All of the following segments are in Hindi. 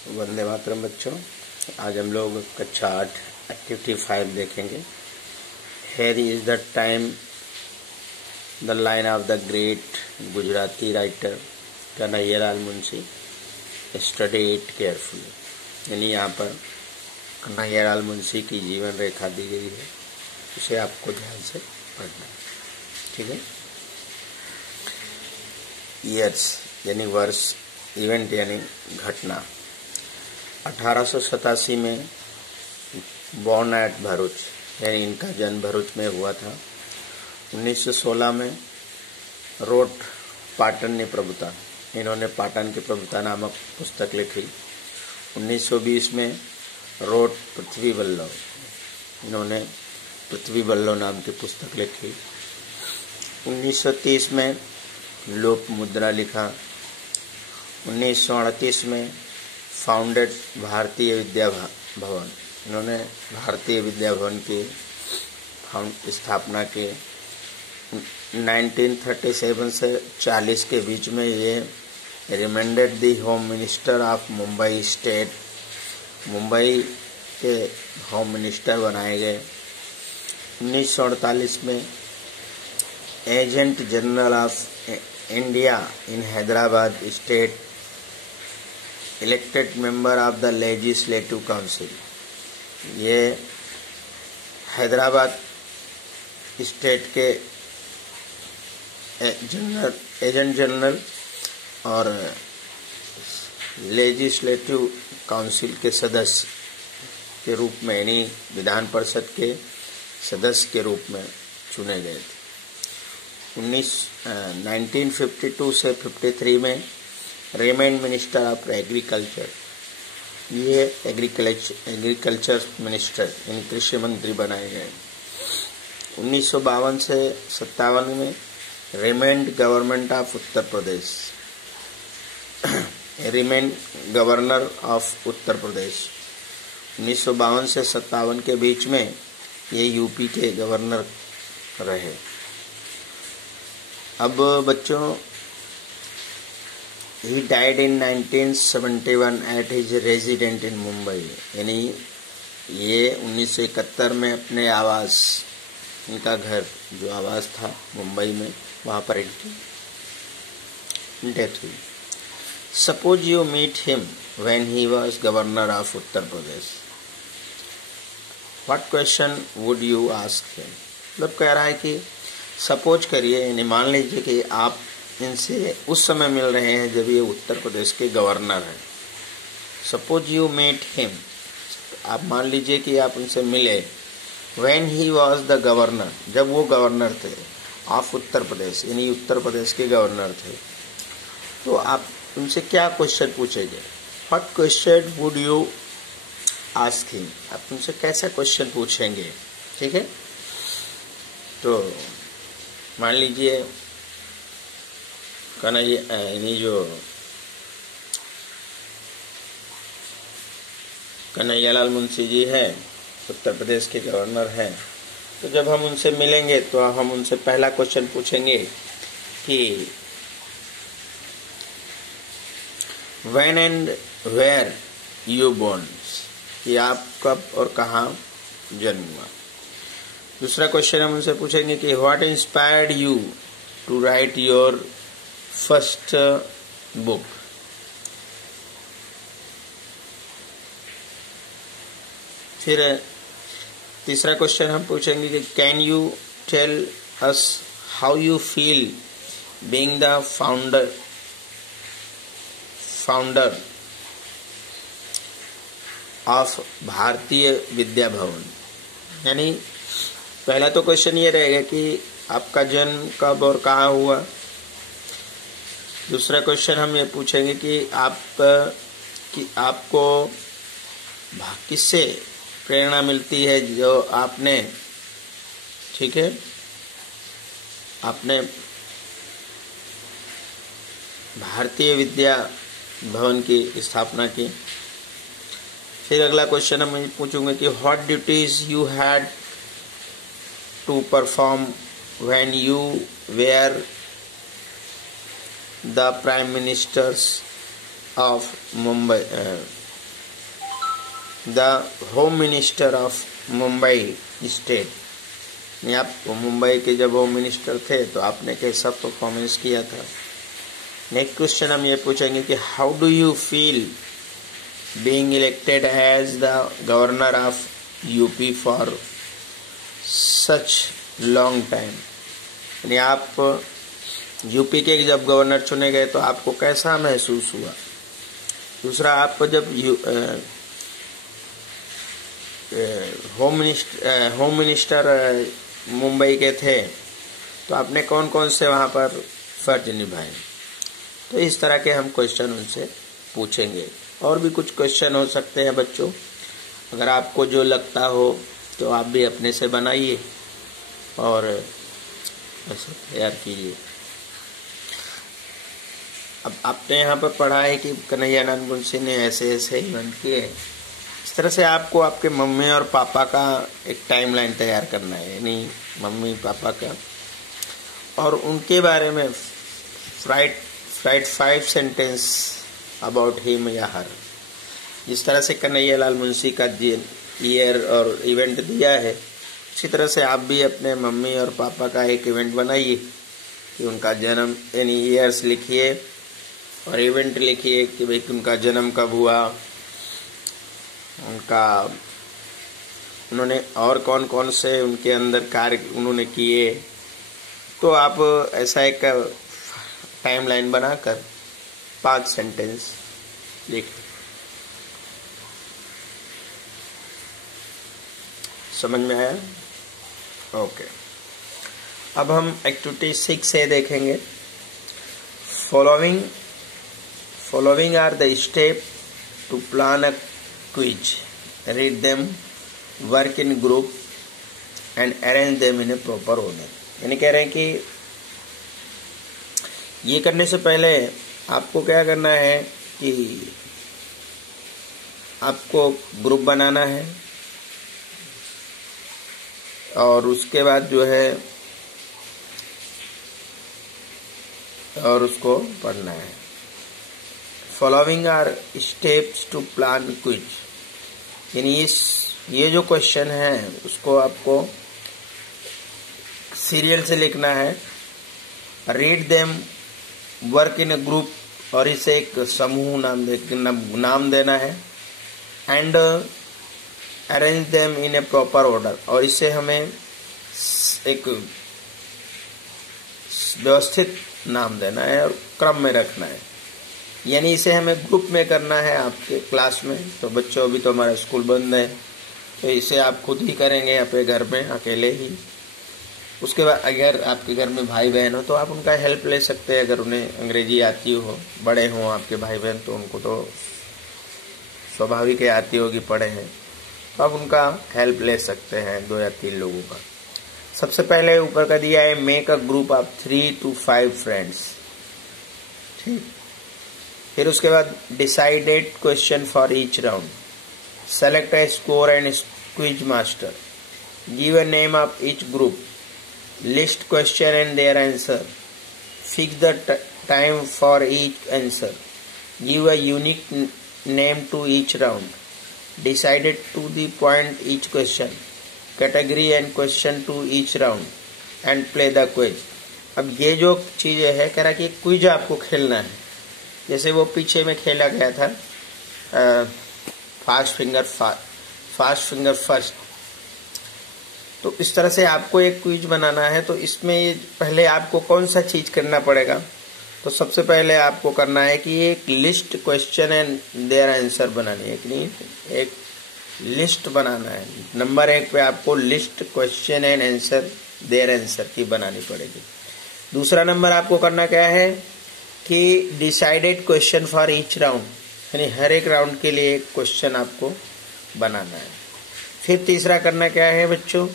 वंदे मातरम बच्चों। आज हम लोग कक्षा 8 एक्टिविटी 5 देखेंगे। Here is the time the line of the great Gujarati writer Kanhaiyalal Munshi, study it carefully. यानी यहाँ पर कन्हैयालाल मुंशी की जीवन रेखा दी गई है, उसे आपको ध्यान से पढ़ना है। ठीक है। ईयर्स यानी वर्ष, इवेंट यानी घटना। 1887 में बॉर्न एट भरूच, यानी इनका जन्म भरूच में हुआ था। 1916 में रोट पाटन ने प्रभुता, इन्होंने पाटन की प्रभुता नामक पुस्तक लिखी। 1920 में रोट पृथ्वी बल्लव, इन्होंने पृथ्वी बल्लव नाम की पुस्तक लिखी। 1930 में लोक मुद्रा लिखा। 1938 में फाउंडेड भारतीय विद्या भवन, इन्होंने भारतीय विद्या भवन की स्थापना की। 1937 से 40 के बीच में ये remained the home minister of Mumbai state, Mumbai के होम मिनिस्टर बनाए गए। 1948 में agent general of India in Hyderabad state, elected member of the legislative council. ये हैदराबाद स्टेट के एजेंट जनरल और लेजिस्लेटिव काउंसिल के सदस्य के रूप में, यानी विधान परिषद के सदस्य के रूप में चुने गए थे। 1952 से 53 में रिमेंड मिनिस्टर ऑफ एग्रीकल्चर, ये एग्रीकल्चर मिनिस्टर यानी कृषि मंत्री बनाए गए। 1952 से 57 में remained government of Uttar Pradesh, remained governor of Uttar Pradesh. 1952 से 57 के बीच में ये यूपी के गवर्नर रहे। अब बच्चों, he died in 1971 at his resident in Mumbai, यानी ये 1971 में अपने आवास, इनका घर जो आवास था मुंबई में, वहां पर इनकी डेथ हुई। Suppose you meet him when he was governor of Uttar Pradesh, what question would you ask him. मतलब कह रहा है कि सपोज करिए, यानी मान लीजिए कि आप इनसे उस समय मिल रहे हैं जब ये उत्तर प्रदेश के गवर्नर हैं। सपोज यू मेट हिम, आप मान लीजिए कि आप उनसे मिले when he was the governor, जब वो गवर्नर थे ऑफ उत्तर प्रदेश, यानी उत्तर प्रदेश के गवर्नर थे। तो आप उनसे क्या क्वेश्चन पूछेंगे, what question would you ask him, आप उनसे कैसा क्वेश्चन पूछेंगे। ठीक है। तो मान लीजिए कन्हैयालाल मुंशी जी है, उत्तर प्रदेश के गवर्नर हैं। तो जब हम उनसे मिलेंगे तो हम उनसे पहला क्वेश्चन पूछेंगे कि when and where you born, कि आप कब और कहाँ जन्म हुआ। दूसरा क्वेश्चन हम उनसे पूछेंगे कि what inspired you to write your first book. फिर तीसरा क्वेश्चन हम पूछेंगे कि can you tell us how you feel being the founder of Bharatiya Vidya भवन। यानी पहला तो क्वेश्चन ये रहेगा कि आपका जन्म कब और कहाँ हुआ। दूसरा क्वेश्चन हम ये पूछेंगे कि आपको किससे प्रेरणा मिलती है जो आपने, ठीक है, आपने भारतीय विद्या भवन की स्थापना की। फिर अगला क्वेश्चन हम पूछेंगे कि what duties you had to perform when you were the prime ministers of Mumbai, the home minister of Mumbai state. आप मुंबई के जब होम मिनिस्टर थे तो आपने कैसा परफॉर्मेंस किया था। नेक्स्ट क्वेश्चन हम ये पूछेंगे कि how do you feel being elected as the governor of UP for such long time. यानी आप यूपी के जब गवर्नर चुने गए तो आपको कैसा महसूस हुआ। दूसरा, आप जब होम मिनिस्टर मुंबई के थे तो आपने कौन कौन से वहाँ पर फर्ज निभाए। तो इस तरह के हम क्वेश्चन उनसे पूछेंगे। और भी कुछ क्वेश्चन हो सकते हैं बच्चों, अगर आपको जो लगता हो तो आप भी अपने से बनाइए और ऐसा तैयार कीजिए। अब आपने यहाँ पर पढ़ा है कि कन्हैयानंद मुंशी ने ऐसे ऐसे इवेंट किए। इस तरह से आपको आपके मम्मी और पापा का एक टाइमलाइन तैयार करना है, यानी मम्मी पापा का, और उनके बारे में राइट 5 सेंटेंस अबाउट हिम या हर। जिस तरह से कन्हैयालाल मुंशी का ईयर और इवेंट दिया है, उसी तरह से आप भी अपने मम्मी और पापा का एक इवेंट बनाइए कि उनका जन्म, यानी ईयर्स लिखिए और इवेंट लिखिए कि भाई उनका जन्म कब हुआ, उन्होंने और कौन कौन से उनके अंदर कार्य उन्होंने किए। तो आप ऐसा एक टाइमलाइन बनाकर 5 सेंटेंस लिखिए। समझ में आया? ओके। अब हम एक्टिविटी 6 से देखेंगे। Following are the steps to plan a quiz. Read them, work in group and arrange them in a proper order. यानी कह रहे हैं कि ये करने से पहले आपको क्या करना है कि आपको ग्रुप बनाना है और उसके बाद जो है और उसको पढ़ना है। Following are steps to plan quiz, यानी ये जो क्वेश्चन है उसको आपको सीरियल से लिखना है। Read them, work in a group, और इसे एक समूह नाम देना है। And arrange them in A proper order, और इसे हमें एक व्यवस्थित नाम देना है और क्रम में रखना है। यानी इसे हमें ग्रुप में करना है आपके क्लास में। तो बच्चों, अभी तो हमारा स्कूल बंद है, तो इसे आप खुद ही करेंगे अपने घर में अकेले ही। उसके बाद अगर आपके घर में भाई बहन हो तो आप उनका हेल्प ले सकते हैं। अगर उन्हें अंग्रेजी आती हो, बड़े हों आपके भाई बहन, तो उनको तो स्वाभाविक आती होगी, पढ़े हैं, तो आप उनका हेल्प ले सकते हैं 2 या 3 लोगों का। सबसे पहले ऊपर का दिया है make a group of 3 to 5 friends. ठीक, फिर उसके बाद decided question for each round, select a score and quiz master, give a name of each group, list question and their answer, fix the time for each answer, give a unique name to each round, decided to the point each question, category and question to each round and play the quiz. अब ये जो चीजें है, कह रहा कि क्विज आपको खेलना है, जैसे वो पीछे में खेला गया था फास्ट फिंगर फर्स्ट। तो इस तरह से आपको एक क्विज बनाना है। तो इसमें पहले आपको कौन सा चीज करना पड़ेगा, तो सबसे पहले आपको करना है कि एक list question and their answer बनानी है। एक लिस्ट बनाना है। नंबर 1 पे आपको list question and answer their answer की बनानी पड़ेगी। दूसरा नंबर आपको करना क्या है कि decided question for each round, यानी हर एक राउंड के लिए एक क्वेश्चन आपको बनाना है। फिर तीसरा करना क्या है बच्चों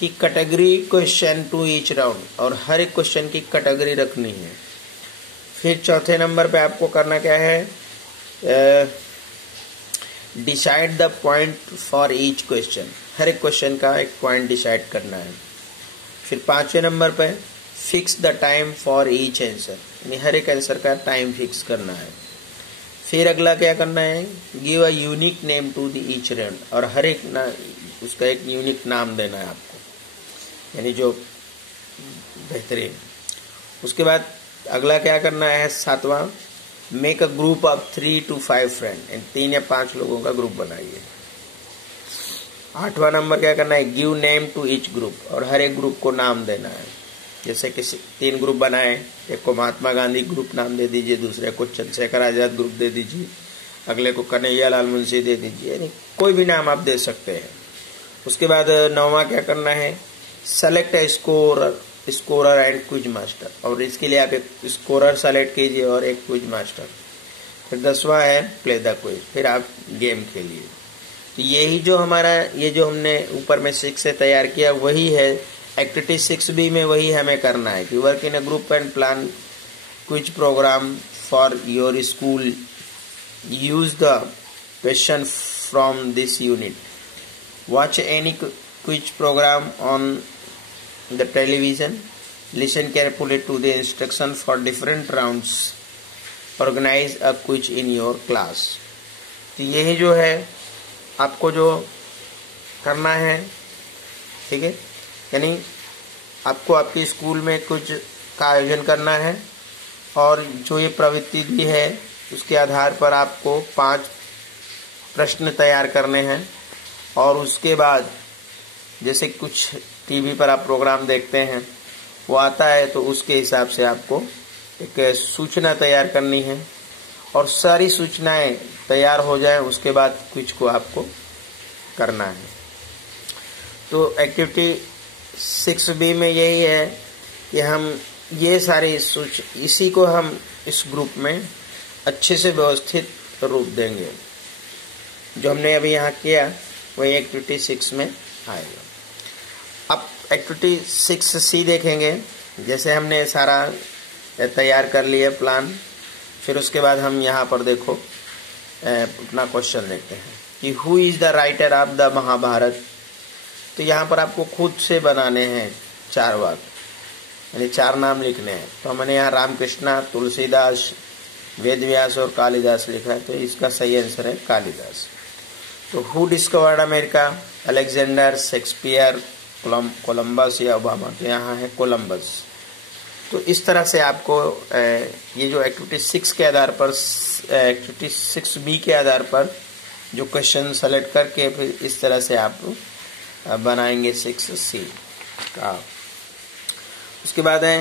कि category question to each round, और हर एक क्वेश्चन की कैटेगरी रखनी है। फिर चौथे नंबर पे आपको करना क्या है, decide the point for each question, हर एक क्वेश्चन का एक पॉइंट डिसाइड करना है। फिर 5वें नंबर पे fix the time for each answer, यानी हर एक आंसर का टाइम फिक्स करना है। फिर अगला क्या करना है, give a unique name to the each run, और हर एक उसका एक यूनिक नाम देना है आपको, यानी जो बेहतरीन। उसके बाद अगला क्या करना है, 7वां, make a group of 3 to 5 friend, 3 या 5 लोगों का ग्रुप बनाइए। 8वां नंबर क्या करना है, give name to each group, और हर एक ग्रुप को नाम देना है। जैसे कि 3 ग्रुप बनाए, एक को महात्मा गांधी ग्रुप नाम दे दीजिए, दूसरे को चंद्रशेखर आजाद ग्रुप दे दीजिए, अगले को कन्हैया लाल मुंशी दे दीजिए, यानी कोई भी नाम आप दे सकते हैं। उसके बाद 9वां क्या करना है, select A scorer and quiz master, और इसके लिए आप एक स्कोरर सेलेक्ट कीजिए और एक क्विज मास्टर। फिर 10वां है प्ले द क्विज, फिर आप गेम खेलिए। तो यही जो हमारा ये जो हमने ऊपर में 6 से तैयार किया वही है एक्टिविटी 6B में, वही हमें करना है कि work in a group and plan quiz programme for your school, use the question from this unit, watch any quiz program on the television, listen carefully to the instruction for different rounds, organize a quiz in your class। तो यही जो है आपको जो करना है, ठीक है, यानी आपको आपके स्कूल में कुछ का आयोजन करना है, और जो ये प्रवृत्ति दी है उसके आधार पर आपको 5 प्रश्न तैयार करने हैं। और उसके बाद जैसे कुछ टीवी पर आप प्रोग्राम देखते हैं वो आता है, तो उसके हिसाब से आपको एक सूचना तैयार करनी है, और सारी सूचनाएं तैयार हो जाए उसके बाद क्विज को आपको करना है। तो एक्टिविटी 6B में यही है कि हम ये सारी इसी को हम इस ग्रुप में अच्छे से व्यवस्थित रूप देंगे। जो हमने अभी यहाँ किया वही एक्टिविटी 6 में आएगा। अब एक्टिविटी 6C देखेंगे। जैसे हमने सारा तैयार कर लिया प्लान, फिर उसके बाद हम यहाँ पर देखो अपना क्वेश्चन देखते हैं कि who is the writer of the Mahabharata. तो यहाँ पर आपको खुद से बनाने हैं 4 वाक्य, यानी 4 नाम लिखने हैं। तो हमने यहाँ रामकृष्ण, तुलसीदास, वेदव्यास और कालिदास लिखा है, तो इसका सही आंसर है कालिदास। तो who discovered America, Alexander, Shakespeare, Columbus या ओबामा। तो यहाँ है कोलंबस। तो इस तरह से आपको ये जो एक्टिविटी 6 के आधार पर, एक्टिविटी 6B के आधार पर जो क्वेश्चन सेलेक्ट करके फिर इस तरह से आप बनाएंगे 6C का। उसके बाद है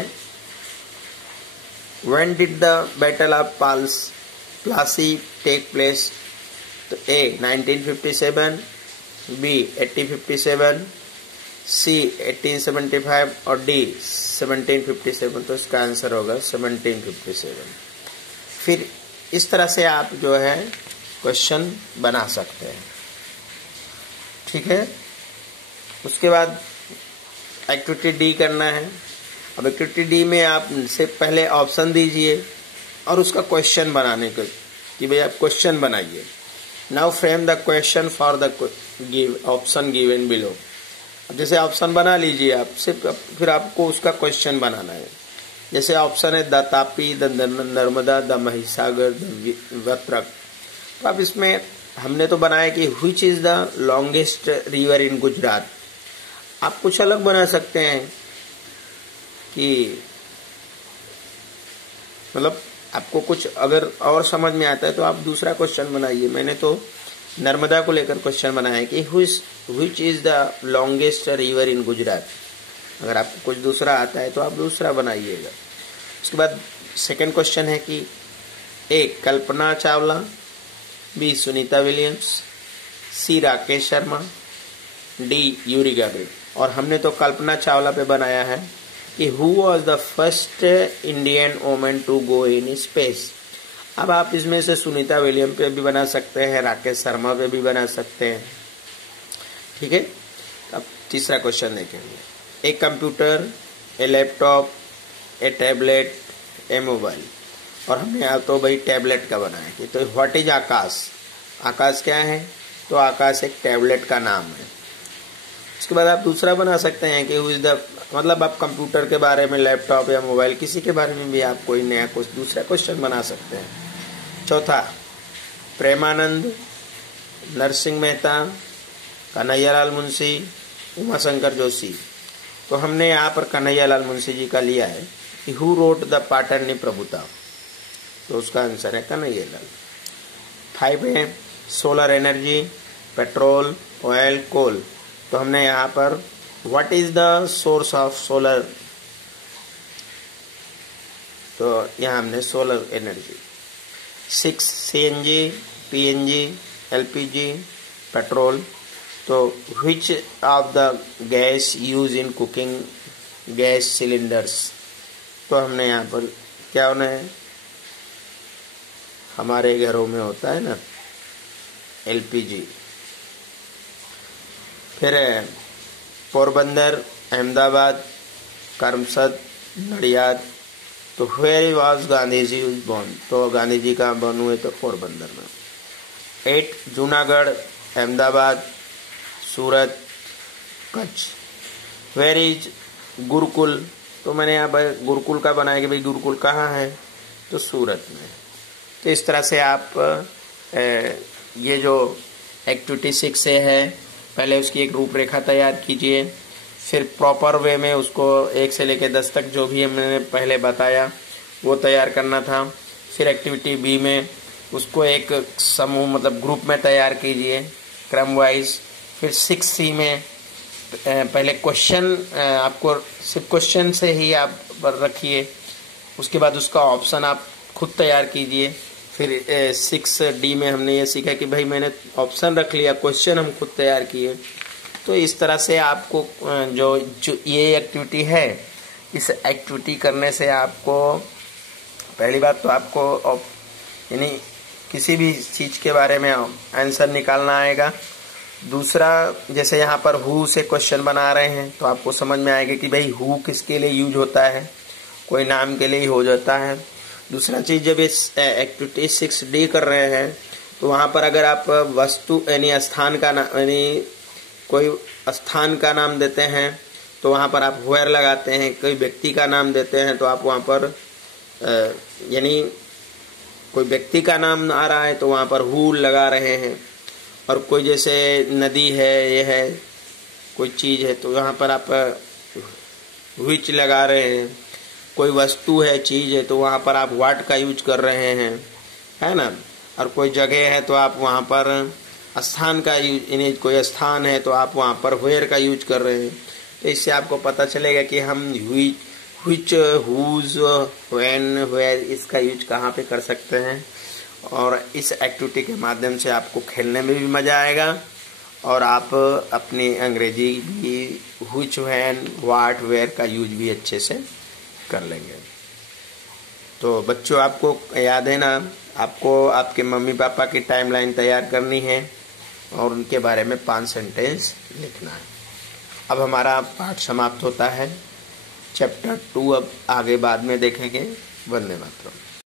when did the battle of Plassey take place. तो A 1957, B 1857, C 1875 और D 1757। तो इसका आंसर होगा 1757। फिर इस तरह से आप जो है क्वेश्चन बना सकते हैं, ठीक है। उसके बाद एक्टिविटी D करना है। अब एक्टिविटी D में आप से पहले ऑप्शन दीजिए और उसका क्वेश्चन बनाने को कि भाई आप क्वेश्चन बनाइए। Now frame the question for the option given below. जैसे ऑप्शन बना लीजिए आप, सिर्फ फिर आपको उसका क्वेश्चन बनाना है। जैसे ऑप्शन है the Tapi, the Narmada, the Mahisagar, the Vatrak. तो आप इसमें हमने तो बनाया कि which is the longest river in Gujarat. आप कुछ अलग बना सकते हैं कि मतलब आपको कुछ अगर और समझ में आता है तो आप दूसरा क्वेश्चन बनाइए। मैंने तो नर्मदा को लेकर क्वेश्चन बनाया कि which is the longest river in Gujarat. अगर आपको कुछ दूसरा आता है तो आप दूसरा बनाइएगा। उसके बाद सेकंड क्वेश्चन है कि A Kalpana Chawla, B Sunita Williams, C Rakesh Sharma, D Yuri Gagarin. और हमने तो कल्पना चावला पे बनाया है कि who was the first Indian women to go in space. अब आप इसमें से सुनीता विलियम पे भी बना सकते हैं, राकेश शर्मा पे भी बना सकते हैं, ठीक है। अब तीसरा क्वेश्चन देखेंगे। A computer, A laptop, A tablet, A mobile. और हमने यहाँ तो भाई टैबलेट का बनाया कि तो व्हाट इज आकाश। आकाश क्या है? तो आकाश एक टैबलेट का नाम है। उसके बाद आप दूसरा बना सकते हैं कि हु इज द, मतलब आप कंप्यूटर के बारे में, लैपटॉप या मोबाइल किसी के बारे में भी आप कोई नया कुछ दूसरा क्वेश्चन बना सकते हैं। चौथा प्रेमानंद, नरसिंह मेहता, कन्हैयालाल मुंशी, उमाशंकर जोशी। तो हमने यहाँ पर कन्हैयालाल मुंशी जी का लिया है कि हु रोट द पाटनी प्रभुता, तो उसका आंसर है कन्हैयालाल। 5 है सोलर एनर्जी, पेट्रोल, ऑयल, कोल। तो हमने यहाँ पर what is the source of solar, तो यहाँ हमने solar energy. 6 CNG, PNG, LPG, petrol. तो which of the gas use in cooking, gas cylinders. तो हमने यहाँ पर क्या होना है, हमारे घरों में होता है ना एलपीजी। फिर है पोरबंदर, अहमदाबाद, करमसद, नडियाद। तो where was Gandhi ji born, तो गांधी जी का बॉर्न हुए तो पोरबंदर में। 8 जूनागढ़, अहमदाबाद, सूरत, कच्छ। वेयर इज गुरुकुल, तो मैंने यहाँ पर गुरुकुल का बनाया कि भाई गुरुकुल कहाँ है, तो सूरत में। तो इस तरह से आप ये जो एक्टिविटी 6 से है, पहले उसकी एक रूपरेखा तैयार कीजिए, फिर प्रॉपर वे में उसको 1 से लेकर 10 तक जो भी मैंने पहले बताया वो तैयार करना था। फिर एक्टिविटी बी में उसको एक समूह मतलब ग्रुप में तैयार कीजिए क्रम वाइज। फिर 6C में पहले क्वेश्चन, आपको सिर्फ क्वेश्चन से ही आप रखिए, उसके बाद उसका ऑप्शन आप खुद तैयार कीजिए। फिर 6D में हमने ये सीखा कि भाई मैंने ऑप्शन रख लिया, क्वेश्चन हम खुद तैयार किए। तो इस तरह से आपको जो ये एक्टिविटी है, इस एक्टिविटी करने से आपको पहली बात तो आपको यानी किसी भी चीज़ के बारे में आंसर निकालना आएगा। दूसरा, जैसे यहाँ पर हु से क्वेश्चन बना रहे हैं तो आपको समझ में आएगा कि भाई हु किसके लिए यूज होता है, कोई नाम के लिए ही हो जाता है। दूसरा चीज़, जब इस एक्टिविटी 6D कर रहे हैं तो वहाँ पर अगर आप वस्तु यानी स्थान का नाम यानी कोई स्थान का नाम देते हैं तो वहाँ पर आप वेयर लगाते हैं, कोई व्यक्ति का नाम देते हैं तो आप वहाँ पर यानी कोई व्यक्ति का नाम आ रहा है तो वहाँ पर हु लगा रहे हैं। और कोई जैसे नदी है, ये है कोई चीज़ है तो यहाँ पर आप व्हिच लगा रहे हैं। कोई वस्तु है, चीज़ है तो वहाँ पर आप व्हाट का यूज कर रहे हैं, है ना। और कोई जगह है तो आप वहाँ पर स्थान का यूज, यानी कोई स्थान है तो आप वहाँ पर वेयर का यूज कर रहे हैं। तो इससे आपको पता चलेगा कि हम व्हिच, हुज, व्हेन, वेयर इसका यूज कहाँ पे कर सकते हैं। और इस एक्टिविटी के माध्यम से आपको खेलने में भी मज़ा आएगा और आप अपनी अंग्रेजी भी व्हिच, व्हेन, व्हाट, वेयर का यूज भी अच्छे से कर लेंगे। तो बच्चों, आपको याद है ना, आपको आपके मम्मी पापा की टाइमलाइन तैयार करनी है और उनके बारे में 5 सेंटेंस लिखना है। अब हमारा पाठ समाप्त होता है। चैप्टर 2 अब आगे बाद में देखेंगे। वंदे मातरम।